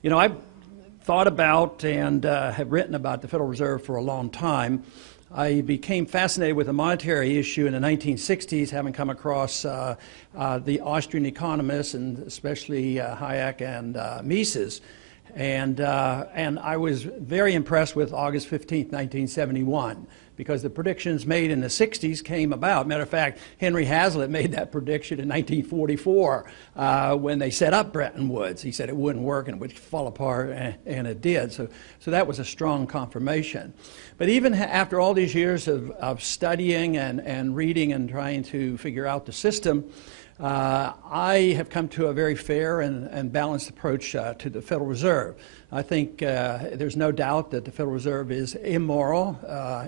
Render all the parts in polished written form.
You know, I've thought about and have written about the Federal Reserve for a long time. I became fascinated with the monetary issue in the 1960s, having come across the Austrian economists, and especially Hayek and Mises. And I was very impressed with August 15th, 1971, because the predictions made in the 60s came about. Matter of fact, Henry Hazlitt made that prediction in 1944 when they set up Bretton Woods. He said it wouldn't work and it would fall apart, and it did. So that was a strong confirmation. But even after all these years of studying and reading and trying to figure out the system, I have come to a very fair and balanced approach to the Federal Reserve. I think there's no doubt that the Federal Reserve is immoral,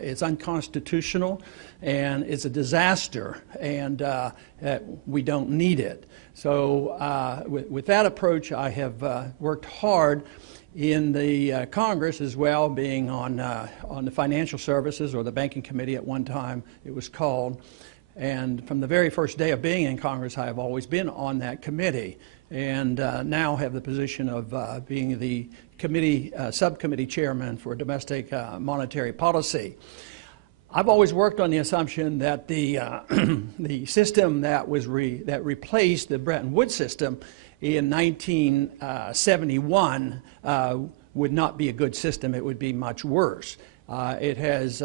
it's unconstitutional, and it's a disaster, and we don't need it. So with that approach, I have worked hard in the Congress as well, being on the Financial Services, or the Banking Committee at one time it was called. And from the very first day of being in Congress, I have always been on that committee, and now have the position of being the committee subcommittee chairman for domestic monetary policy. I've always worked on the assumption that the the system that replaced the Bretton Woods system in 1971 would not be a good system. It would be much worse. It has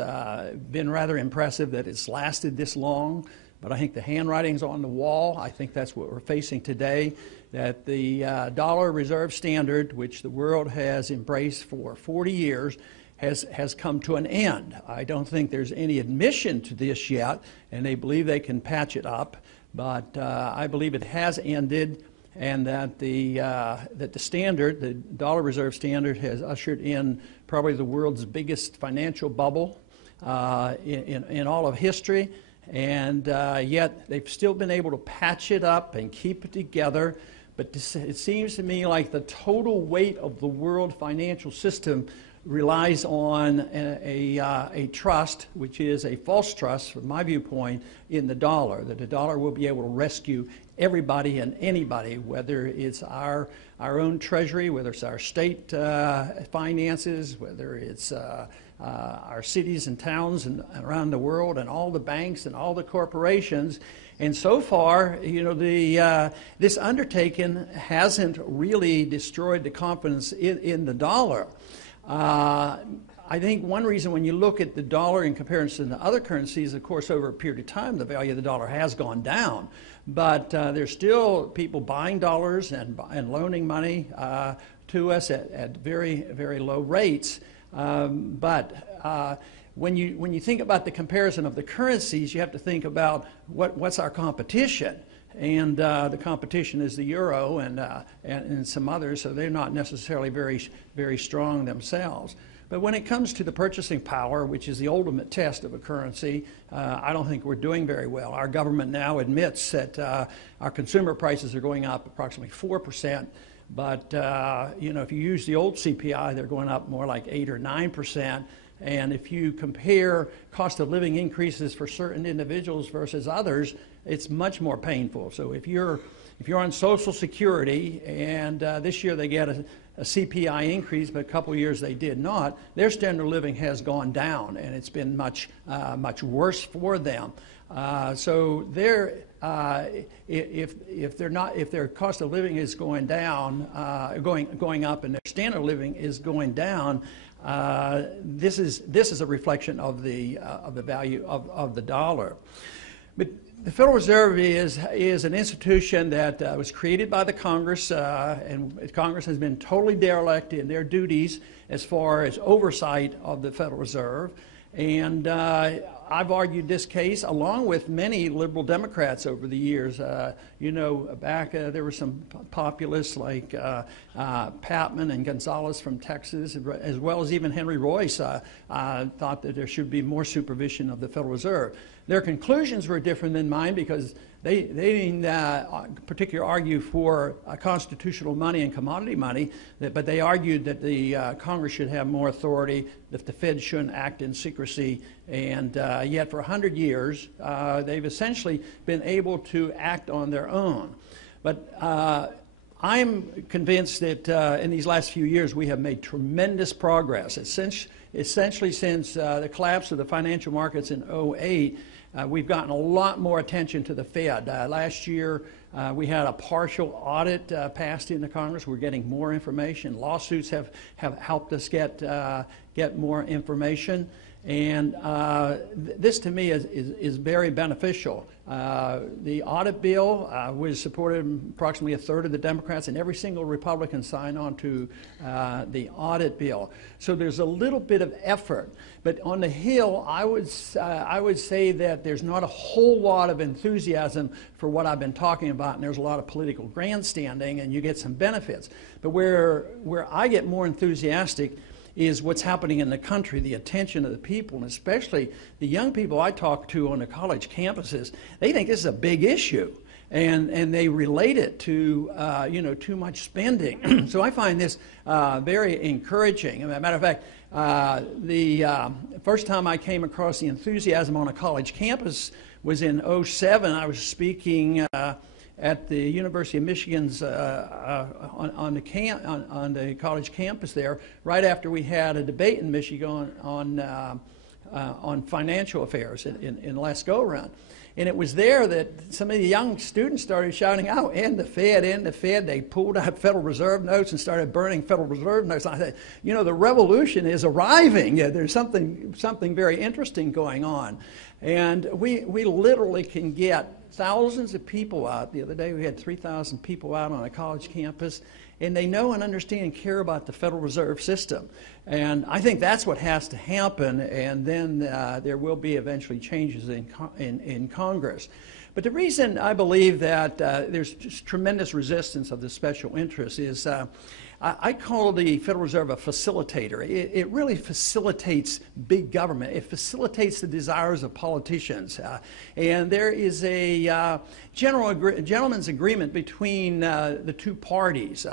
been rather impressive that it's lasted this long, but I think the handwriting's on the wall. I think that's what we're facing today, that the dollar reserve standard, which the world has embraced for 40 years, has come to an end. I don't think there's any admission to this yet, and they believe they can patch it up, but I believe it has ended, and that the standard, the dollar reserve standard, has ushered in probably the world's biggest financial bubble in all of history, and yet they've still been able to patch it up and keep it together. But it seems to me like the total weight of the world financial system relies on a trust, which is a false trust from my viewpoint, in the dollar, that the dollar will be able to rescue everybody and anybody, whether it's our own treasury, whether it's our state finances, whether it's our cities and towns and around the world, and all the banks and all the corporations. And so far, you know, this undertaking hasn't really destroyed the confidence in the dollar. I think one reason, when you look at the dollar in comparison to other currencies, of course, over a period of time, the value of the dollar has gone down. But there's still people buying dollars and loaning money to us at very, very low rates. But when you think about the comparison of the currencies, you have to think about what's our competition. And the competition is the euro and some others, so they're not necessarily very, very strong themselves. But when it comes to the purchasing power, which is the ultimate test of a currency, I don't think we're doing very well. Our government now admits that our consumer prices are going up approximately 4%, but you know, if you use the old CPI, they're going up more like 8 or 9%. And if you compare cost of living increases for certain individuals versus others, it's much more painful. So if you're on Social Security, and this year they get a CPI increase, but a couple of years they did not, their standard of living has gone down, and it's been much worse for them. So if their cost of living is going down, going up, and their standard of living is going down, this is a reflection of the value of the dollar. But the Federal Reserve is an institution that was created by the Congress, and Congress has been totally derelict in their duties as far as oversight of the Federal Reserve. And I've argued this case along with many liberal Democrats over the years. You know, back there were some populists like Patman and Gonzalez from Texas, as well as even Henry Royce thought that there should be more supervision of the Federal Reserve. Their conclusions were different than mine, because they didn't particularly argue for constitutional money and commodity money, but they argued that the Congress should have more authority, that the Fed shouldn't act in secrecy, and yet for 100 years they've essentially been able to act on their own. But I'm convinced that in these last few years we have made tremendous progress. Essentially since the collapse of the financial markets in '08, we've gotten a lot more attention to the Fed. Last year we had a partial audit passed into Congress. We're getting more information. Lawsuits have helped us get more information. And this to me is very beneficial. The audit bill was supported approximately a third of the Democrats, and every single Republican signed on to the audit bill. So there's a little bit of effort. But on the Hill, I would say that there's not a whole lot of enthusiasm for what I've been talking about, and there's a lot of political grandstanding, and you get some benefits. But where I get more enthusiastic is what's happening in the country, the attention of the people, and especially the young people I talk to on the college campuses. They think this is a big issue, and they relate it to too much spending. So I find this very encouraging. As a matter of fact, the first time I came across the enthusiasm on a college campus was in '07. I was speaking at the University of Michigan's on the college campus there, right after we had a debate in Michigan on financial affairs in the last go-around. And it was there that some of the young students started shouting out, "End the Fed, end the Fed." They pulled out Federal Reserve notes and started burning Federal Reserve notes. And I said, the revolution is arriving. Yeah, there's something very interesting going on. And we literally can get thousands of people out. The other day we had 3,000 people out on a college campus, and they know and understand and care about the Federal Reserve System. And I think that's what has to happen, and then there will be eventually changes in Congress. But the reason I believe that there's just tremendous resistance of the special interests is I call the Federal Reserve a facilitator. It really facilitates big government. It facilitates the desires of politicians. And there is a gentleman's agreement between the two parties.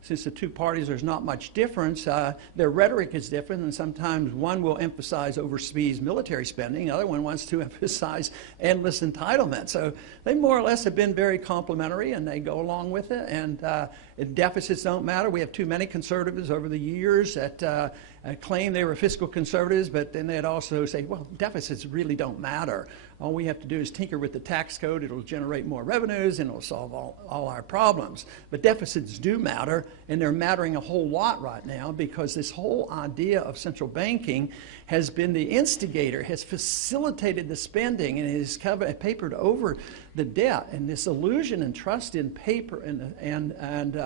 Since the two parties, there's not much difference. Their rhetoric is different, and sometimes one will emphasize overseas military spending. The other one wants to emphasize endless entitlement. So they more or less have been very complementary, and they go along with it. And deficits don't matter. We have too many conservatives over the years that claim they were fiscal conservatives, but then they'd also say, well, deficits really don't matter. All we have to do is tinker with the tax code. It'll generate more revenues, and it'll solve all our problems. But deficits do matter, and they're mattering a whole lot right now because this whole idea of central banking has been the instigator, has facilitated the spending, and has papered over the debt. And this illusion and trust in paper and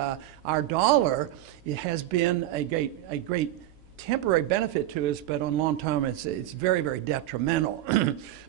our dollar, it has been a great temporary benefit to us, but on long term it's very, very detrimental.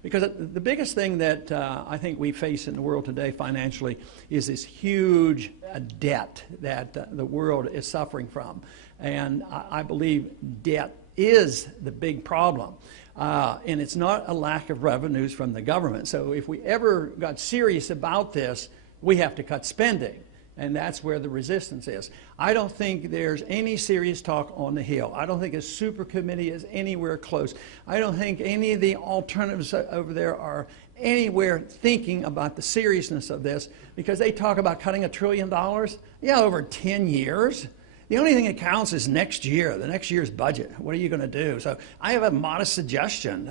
Because the biggest thing that I think we face in the world today financially is this huge debt that the world is suffering from. And I believe debt is the big problem. And it's not a lack of revenues from the government. So if we ever got serious about this, we have to cut spending. And that's where the resistance is. I don't think there's any serious talk on the Hill. I don't think a super committee is anywhere close. I don't think any of the alternatives over there are anywhere thinking about the seriousness of this, because they talk about cutting $1 trillion, over 10 years. The only thing that counts is next year, the next year's budget. What are you going to do? So I have a modest suggestion,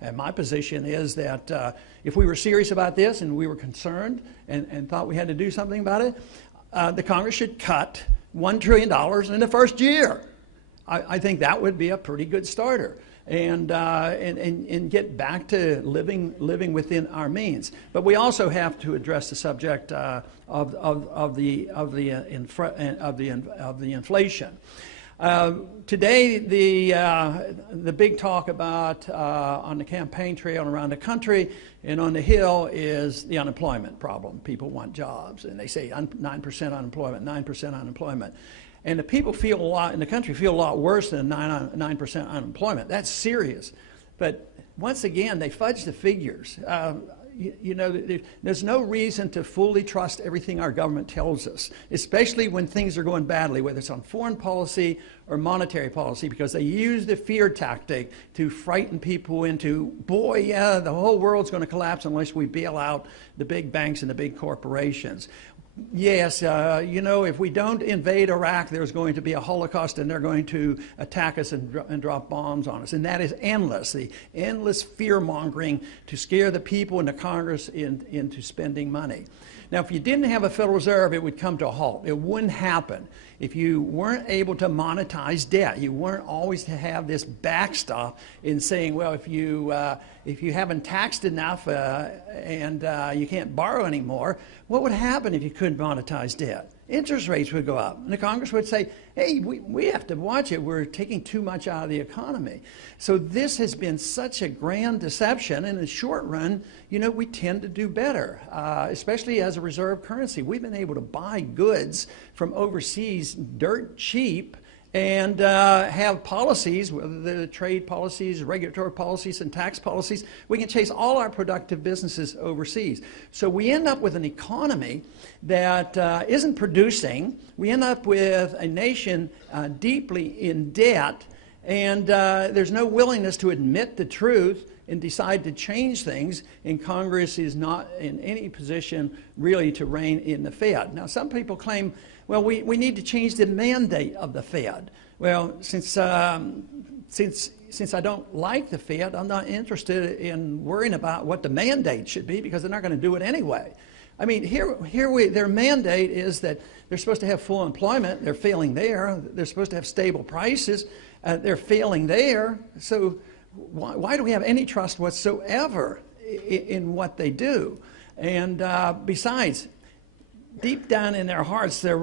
and my position is that if we were serious about this and we were concerned and thought we had to do something about it, the Congress should cut $1 trillion in the first year. I think that would be a pretty good starter. And get back to living within our means. But we also have to address the subject of the inflation. Today, the big talk about on the campaign trail around the country and on the Hill is the unemployment problem. People want jobs, and they say 9% unemployment, 9% unemployment. And the people feel a lot in the country feel a lot worse than 9% unemployment. That's serious. But once again, they fudge the figures. There's no reason to fully trust everything our government tells us, especially when things are going badly, whether it's on foreign policy or monetary policy, because they use the fear tactic to frighten people into, boy, yeah, the whole world's going to collapse unless we bail out the big banks and the big corporations. Yes, you know, if we don't invade Iraq, there's going to be a Holocaust, and they're going to attack us and drop bombs on us. And that is endless, the endless fear-mongering to scare the people in the Congress into spending money. Now, if you didn't have a Federal Reserve, it would come to a halt. It wouldn't happen. If you weren't able to monetize debt, you weren't always to have this backstop in saying, well, if you haven't taxed enough and you can't borrow anymore, what would happen if you couldn't monetize debt? Interest rates would go up. And the Congress would say, hey, we have to watch it. We're taking too much out of the economy. So this has been such a grand deception. In the short run, you know, we tend to do better, especially as a reserve currency. We've been able to buy goods from overseas dirt cheap and have policies, whether they're trade policies, regulatory policies, and tax policies. We can chase all our productive businesses overseas. So we end up with an economy that isn't producing. We end up with a nation deeply in debt, and there's no willingness to admit the truth and decide to change things, and Congress is not in any position really to rein in the Fed. Now, some people claim, well, we need to change the mandate of the Fed. Well, since I don't like the Fed, I'm not interested in worrying about what the mandate should be, because they're not going to do it anyway. I mean, their mandate is that they're supposed to have full employment. They're failing there. They're supposed to have stable prices. They're failing there. So why do we have any trust whatsoever in what they do? And besides, deep down in their hearts, their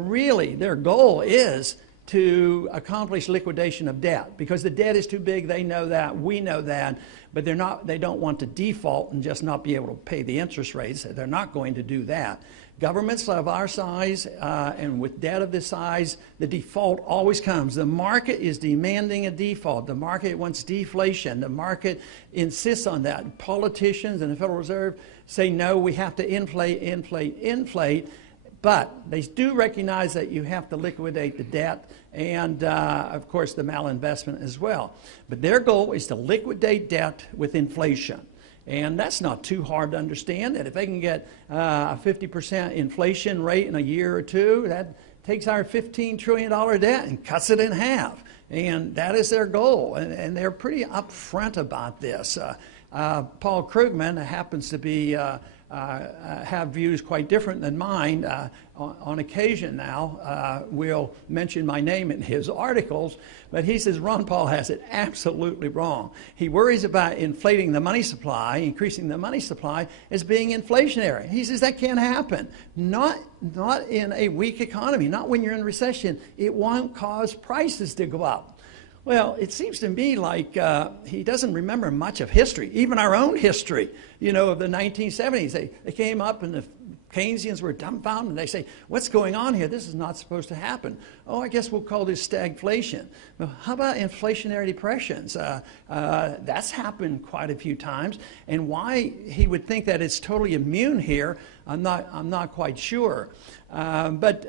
goal is to accomplish liquidation of debt, because the debt is too big. They know that, we know that, but they don't want to default and just not be able to pay the interest rates. They're not going to do that. Governments of our size and with debt of this size, the default always comes. The market is demanding a default. The market wants deflation. The market insists on that. Politicians and the Federal Reserve say, no, we have to inflate. But they do recognize that you have to liquidate the debt and, of course, the malinvestment as well. But their goal is to liquidate debt with inflation. And that's not too hard to understand, that if they can get a 50% inflation rate in a year or two, that takes our $15 trillion debt and cuts it in half. And that is their goal. And they're pretty upfront about this. Paul Krugman happens to be have views quite different than mine. On occasion now, will mention my name in his articles, but he says Ron Paul has it absolutely wrong. He worries about inflating the money supply, increasing the money supply as being inflationary. He says that can't happen. Not in a weak economy, not when you're in recession. It won't cause prices to go up. Well, it seems to me like he doesn't remember much of history, even our own history, you know, of the 1970s. They came up and the Keynesians were dumbfounded, and they say, what's going on here? This is not supposed to happen. Oh, I guess we'll call this stagflation. Well, how about inflationary depressions? That's happened quite a few times, and why he would think that it's totally immune here, I'm not quite sure. But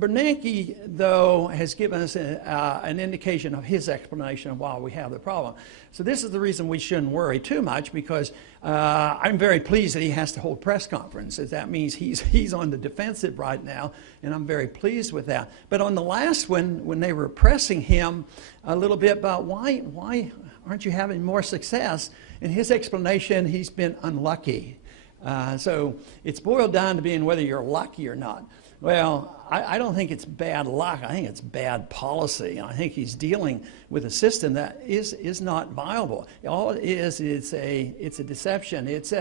Bernanke, though, has given us an indication of his explanation of why we have the problem. So this is the reason we shouldn't worry too much, because I'm very pleased that he has to hold press conferences. That means he's on the defensive right now, and I'm very pleased with that. But on the last one, when they were pressing him a little bit about why aren't you having more success, in his explanation, he's been unlucky. So it's boiled down to being whether you're lucky or not. Well, I don't think it's bad luck. I think it's bad policy. I think he's dealing with a system that is not viable. All it is, it's a deception. It's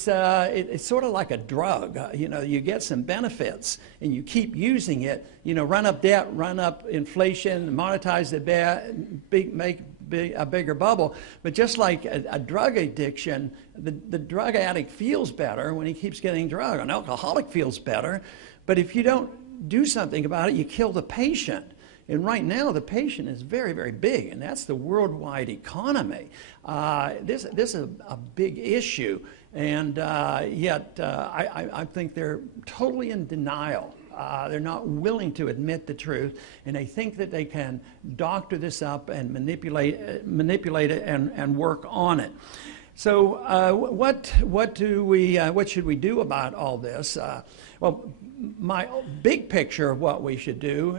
sort of like a drug. You know, you get some benefits and you keep using it. You know, run up debt, run up inflation, monetize the debt, make a bigger bubble. But just like a drug addiction, the drug addict feels better when he keeps getting drug. An alcoholic feels better. But if you don't do something about it, you kill the patient. And right now, the patient is very, very big, and that's the worldwide economy. This is a big issue, and yet I think they're totally in denial. They're not willing to admit the truth, and they think that they can doctor this up and manipulate it and work on it. So what should we do about all this? Well, my big picture of what we should do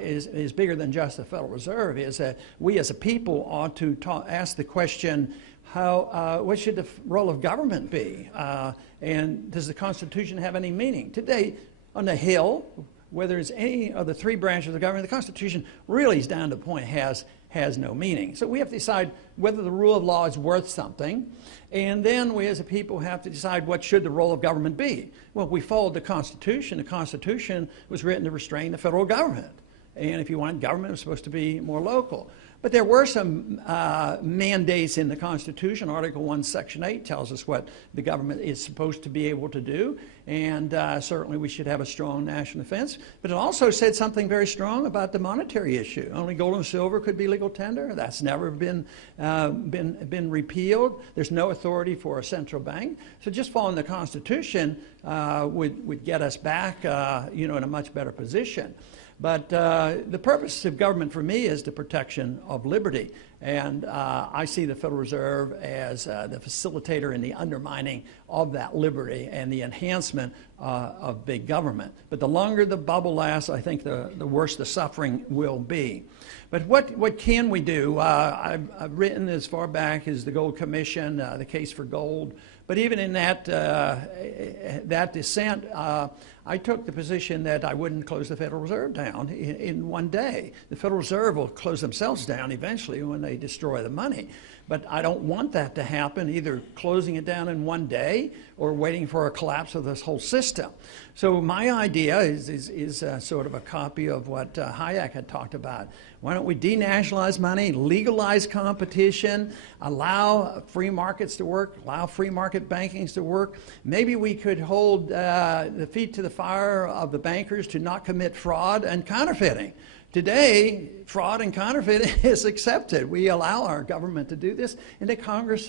is bigger than just the Federal Reserve. Is that we as a people ought to ask the question, what should the role of government be? And does the Constitution have any meaning? Today, on the Hill, whether it's any of the three branches of the government, the Constitution really is down to the point has no meaning. So we have to decide whether the rule of law is worth something, and then we as a people have to decide what should the role of government be. Well, we followed the Constitution. The Constitution was written to restrain the federal government, and if you wanted government, it was supposed to be more local. But there were some mandates in the Constitution. Article 1, Section 8 tells us what the government is supposed to be able to do, and certainly we should have a strong national defense. But it also said something very strong about the monetary issue. Only gold and silver could be legal tender. That's never been repealed. There's no authority for a central bank. So just following the Constitution would get us back, in a much better position. But the purpose of government for me is the protection of liberty. And I see the Federal Reserve as the facilitator in the undermining of that liberty and the enhancement of big government. But the longer the bubble lasts, I think the worse the suffering will be. But what can we do? I've written as far back as the Gold Commission, the case for gold. But even in that dissent, I took the position that I wouldn't close the Federal Reserve down in one day. The Federal Reserve will close themselves down eventually when they destroy the money. But I don't want that to happen, either closing it down in one day or waiting for a collapse of this whole system. So my idea is sort of a copy of what Hayek had talked about. Why don't we denationalize money, legalize competition, allow free markets to work, allow free market bankings to work? Maybe we could hold the feet to the fire of the bankers to not commit fraud and counterfeiting. Today, fraud and counterfeiting is accepted. We allow our government to do this, and the Congress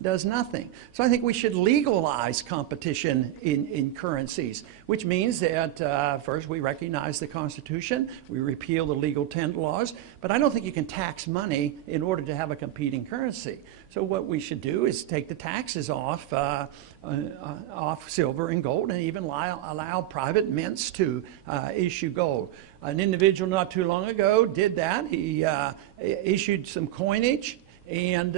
does nothing. So I think we should legalize competition in currencies, which means that first we recognize the Constitution, we repeal the legal tender laws, but I don't think you can tax money in order to have a competing currency. So what we should do is take the taxes off silver and gold, and even allow private mints to issue gold. An individual not too long ago did that. He issued some coinage, and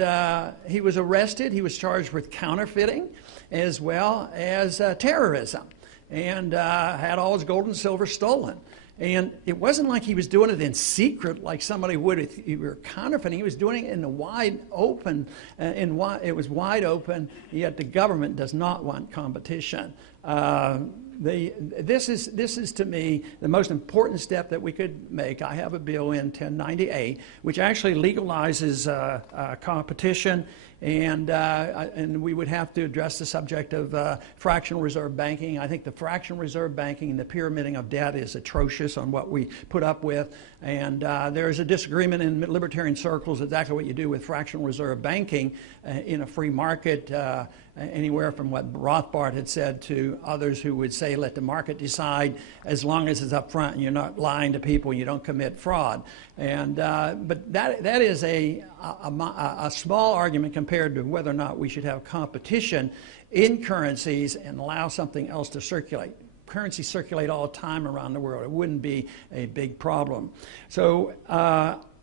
he was arrested. He was charged with counterfeiting as well as terrorism, and had all his gold and silver stolen. And it wasn't like he was doing it in secret like somebody would if he were counterfeiting. He was doing it in the wide open, it was wide open, yet the government does not want competition. This is to me the most important step that we could make. I have a bill in 1098 which actually legalizes competition, and we would have to address the subject of fractional reserve banking. I think the fractional reserve banking and the pyramiding of debt is atrocious on what we put up with, and there is a disagreement in libertarian circles exactly what you do with fractional reserve banking in a free market. Anywhere from what Rothbard had said to others who would say let the market decide as long as it's up front and you're not lying to people, you don't commit fraud. And but that is a small argument compared to whether or not we should have competition in currencies and allow something else to circulate. Currencies circulate all the time around the world. It wouldn't be a big problem. So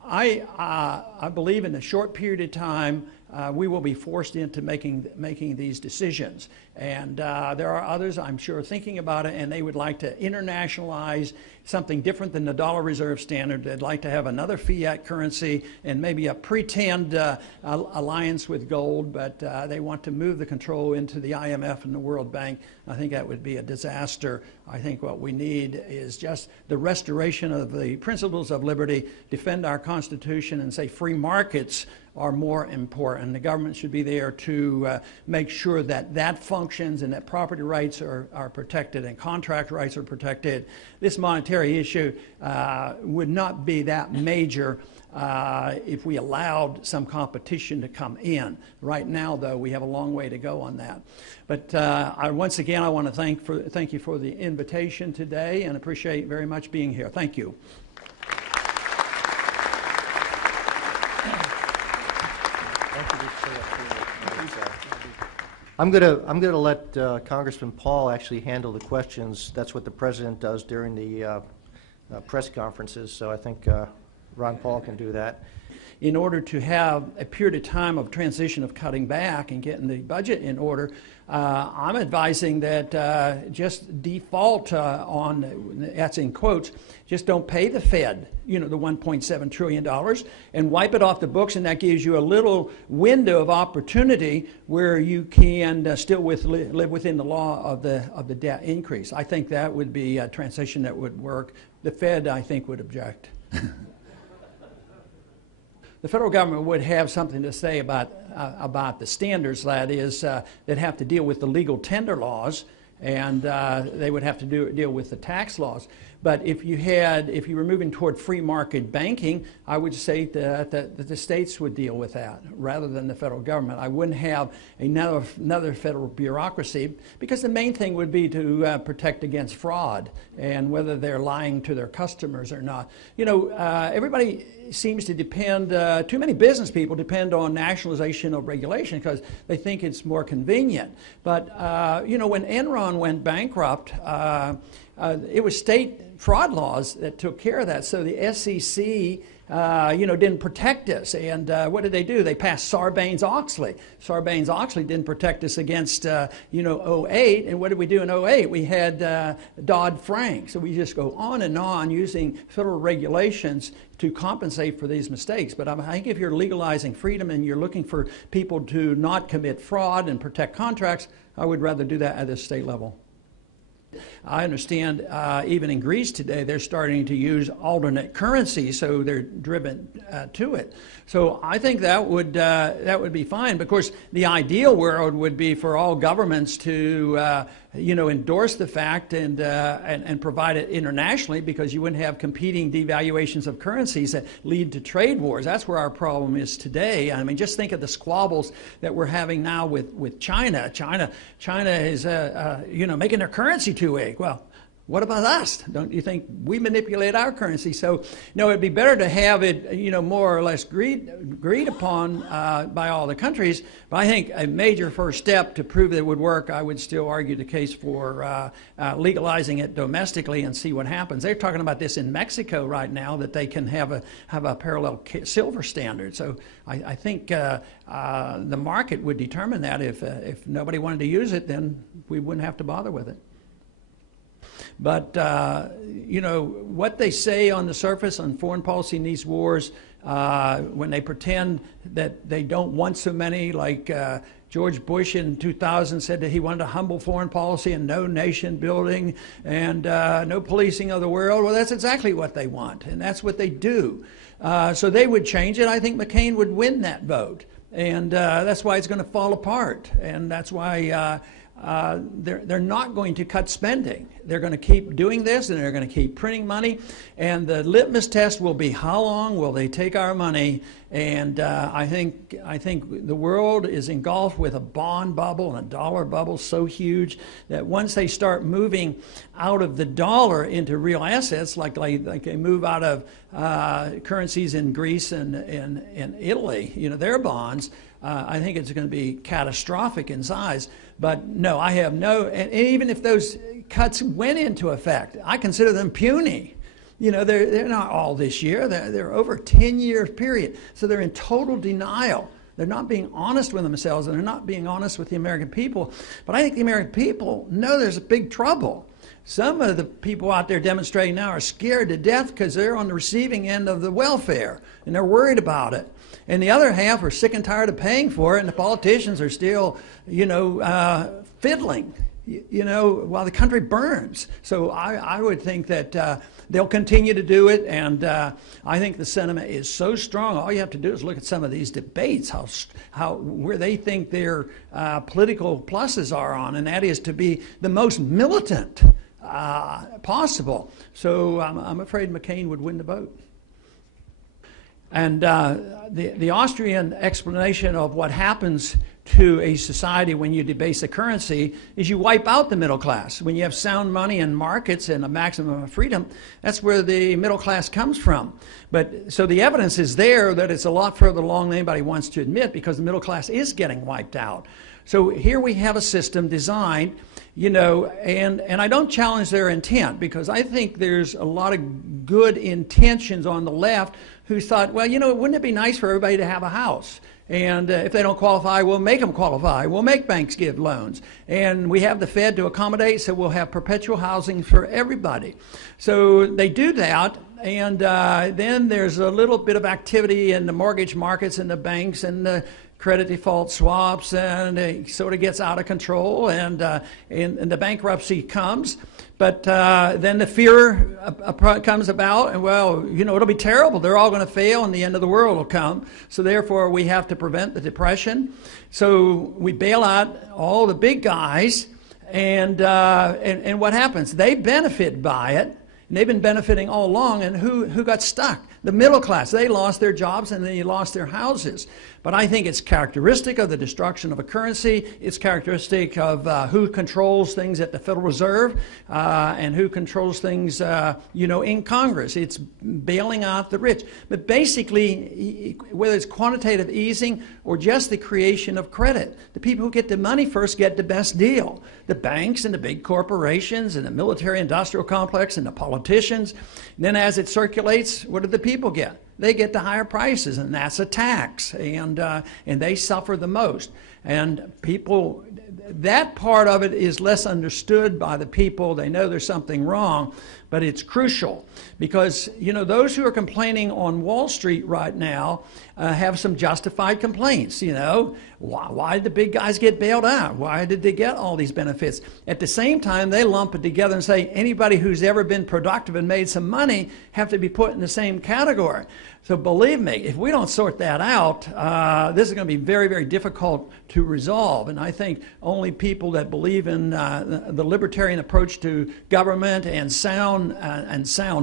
I believe in a short period of time we will be forced into making these decisions. And there are others, I'm sure, thinking about it, and they would like to internationalize something different than the dollar reserve standard. They'd like to have another fiat currency and maybe a pretend alliance with gold, but they want to move the control into the IMF and the World Bank. I think that would be a disaster. I think what we need is just the restoration of the principles of liberty, defend our Constitution, and say free markets are more important. The government should be there to make sure that that functions and that property rights are protected and contract rights are protected. This monetary issue would not be that major if we allowed some competition to come in. Right now, though, we have a long way to go on that. But once again, I want to thank you for the invitation today and appreciate very much being here. Thank you. Thank you for I'm gonna let Congressman Paul actually handle the questions. That's what the president does during the press conferences. So I think Ron Paul can do that. In order to have a period of time of transition of cutting back and getting the budget in order, I'm advising that just default on, that's in quotes, just don't pay the Fed, the $1.7 trillion, and wipe it off the books, and that gives you a little window of opportunity where you can still live within the law of the debt increase. I think that would be a transition that would work. The Fed, I think, would object. The federal government would have something to say about the standards, that is, that have to deal with the legal tender laws, and they would have to deal with the tax laws. But if you were moving toward free market banking, I would say that the states would deal with that rather than the federal government. I wouldn't have another federal bureaucracy, because the main thing would be to protect against fraud and whether they're lying to their customers or not. Everybody seems to depend, too many business people depend on nationalization of regulation because they think it's more convenient. But, when Enron went bankrupt, it was state fraud laws that took care of that. So the SEC, didn't protect us. And what did they do? They passed Sarbanes-Oxley. Sarbanes-Oxley didn't protect us against, 08. And what did we do in 08? We had Dodd-Frank. So we just go on and on using federal regulations to compensate for these mistakes. But I think if you're legalizing freedom and you're looking for people to not commit fraud and protect contracts, I would rather do that at the state level. I understand even in Greece today they're starting to use alternate currency, so they're driven to it. So I think that would be fine. Of course, the ideal world would be for all governments to endorse the fact and provide it internationally, because you wouldn't have competing devaluations of currencies that lead to trade wars. That's where our problem is today. I mean, just think of the squabbles that we're having now with China. China is making their currency too weak. Well, what about us? Don't you think we manipulate our currency? So, it'd be better to have it, more or less agreed upon by all the countries. But I think a major first step to prove that it would work, I would still argue the case for legalizing it domestically and see what happens. They're talking about this in Mexico right now, that they can have a parallel silver standard. So I think the market would determine that. If nobody wanted to use it, then we wouldn't have to bother with it. But, what they say on the surface on foreign policy in these wars, when they pretend that they don't want so many, like George Bush in 2000 said that he wanted a humble foreign policy and no nation building and no policing of the world. Well, that's exactly what they want, and that's what they do. So they would change it. I think McCain would win that vote, and that's why it's going to fall apart, and that's why they're not going to cut spending. They're going to keep doing this, and they're going to keep printing money. And the litmus test will be, how long will they take our money? And I think the world is engulfed with a bond bubble and a dollar bubble so huge that once they start moving out of the dollar into real assets, like they move out of currencies in Greece and Italy, their bonds, I think it's going to be catastrophic in size. But no, I have no, and even if those cuts went into effect, I consider them puny. They're not all this year. They're over a 10-year period. So they're in total denial. They're not being honest with themselves, and they're not being honest with the American people. But I think the American people know there's a big trouble. Some of the people out there demonstrating now are scared to death because they're on the receiving end of the welfare, and they're worried about it. And the other half are sick and tired of paying for it, and the politicians are still, fiddling, while the country burns. So I would think that they'll continue to do it, and I think the sentiment is so strong. All you have to do is look at some of these debates, where they think their political pluses are on, and that is to be the most militant possible. So I'm afraid McCain would win the vote. And the Austrian explanation of what happens to a society when you debase a currency is you wipe out the middle class. When you have sound money and markets and a maximum of freedom, that's where the middle class comes from. But so the evidence is there that it's a lot further along than anybody wants to admit, because the middle class is getting wiped out. So here we have a system designed, you know, and I don't challenge their intent, because I think there's a lot of good intentions on the left who thought, well, you know, wouldn't it be nice for everybody to have a house? And if they don't qualify, we'll make them qualify. We'll make banks give loans. And we have the Fed to accommodate, so we'll have perpetual housing for everybody. So they do that, and then there's a little bit of activity in the mortgage markets and the banks and the credit default swaps, and it sort of gets out of control, and the bankruptcy comes. But then the fear comes about, and well, you know, it'll be terrible. They're all going to fail, and the end of the world will come. So therefore, we have to prevent the depression. So we bail out all the big guys, and what happens? They benefit by it, and they've been benefiting all along. And who got stuck? The middle class. They lost their jobs, and they lost their houses. But I think it's characteristic of the destruction of a currency. It's characteristic of who controls things at the Federal Reserve and who controls things, you know, in Congress. It's bailing out the rich. But basically, whether it's quantitative easing or just the creation of credit, the people who get the money first get the best deal. The banks and the big corporations and the military-industrial complex and the politicians. And then as it circulates, what do the people get? They get the higher prices, and that's a tax, and they suffer the most. And people, that part of it is less understood by the people. They know there's something wrong, but it's crucial because, you know, those who are complaining on Wall Street right now have some justified complaints. You know, why did the big guys get bailed out? Why did they get all these benefits? At the same time, they lump it together and say anybody who's ever been productive and made some money have to be put in the same category. So believe me, if we don't sort that out, this is going to be very, very difficult to resolve. And I think only people that believe in the libertarian approach to government and sound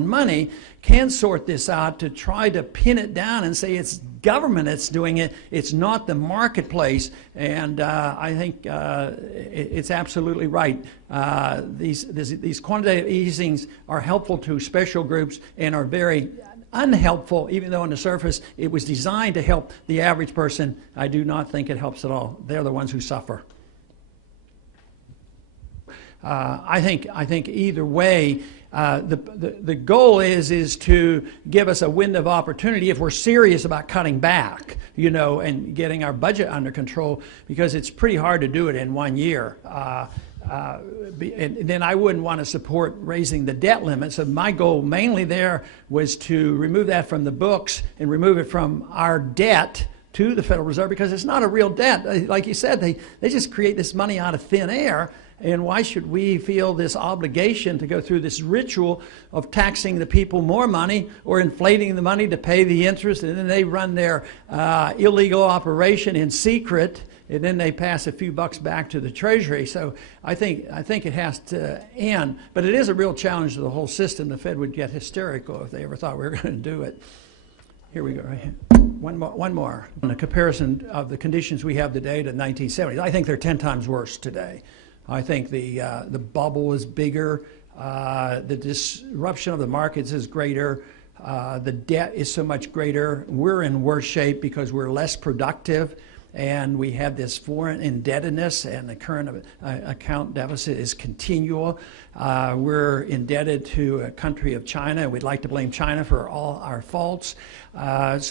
money can sort this out, to try to pin it down and say it's government that's doing it, it's not the marketplace. And I think it's absolutely right. These quantitative easings are helpful to special groups and are very unhelpful, even though on the surface it was designed to help the average person. I do not think it helps at all. They're the ones who suffer. I think either way, the goal is to give us a window of opportunity if we're serious about cutting back, you know, and getting our budget under control, because it's pretty hard to do it in 1 year. And then I wouldn't want to support raising the debt limit. So my goal mainly there was to remove that from the books and remove it from our debt to the Federal Reserve, because it's not a real debt. Like you said, they just create this money out of thin air. And why should we feel this obligation to go through this ritual of taxing the people more money or inflating the money to pay the interest, and then they run their illegal operation in secret, and then they pass a few bucks back to the Treasury? So I think it has to end. But it is a real challenge to the whole system. The Fed would get hysterical if they ever thought we were going to do it. Here we go, right here. One more. On a comparison of the conditions we have today to the 1970s, I think they're 10 times worse today. I think the bubble is bigger, the disruption of the markets is greater, the debt is so much greater. We're in worse shape because we're less productive, and we have this foreign indebtedness, and the current account deficit is continual. We're indebted to a country of China. We'd like to blame China for all our faults. And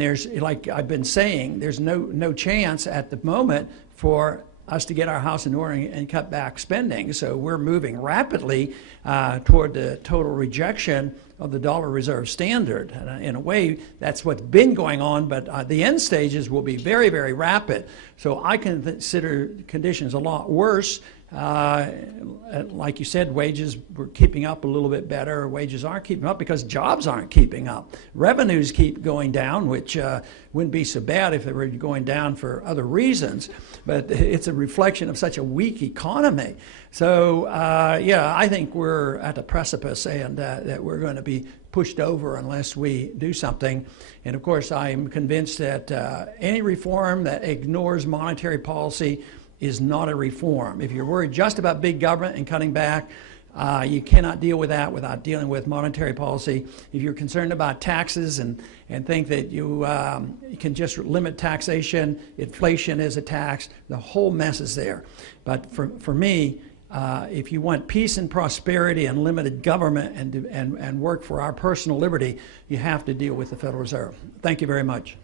there's, like I've been saying, there's no chance at the moment for us to get our house in order and cut back spending. So we're moving rapidly toward the total rejection of the dollar reserve standard. In a way, that's what's been going on, but the end stages will be very, very rapid. So I consider conditions a lot worse. Like you said, wages were keeping up a little bit better. Wages aren't keeping up because jobs aren't keeping up. Revenues keep going down, which wouldn't be so bad if they were going down for other reasons. But it's a reflection of such a weak economy. So, yeah, I think we're at the precipice, and that we're going to be pushed over unless we do something. And, of course, I'm convinced that any reform that ignores monetary policy is not a reform. If you're worried just about big government and cutting back, You cannot deal with that without dealing with monetary policy. If you're concerned about taxes and think that you can just limit taxation, inflation is a tax, the whole mess is there. But for me, if you want peace and prosperity and limited government and work for our personal liberty, you have to deal with the Federal Reserve. Thank you very much.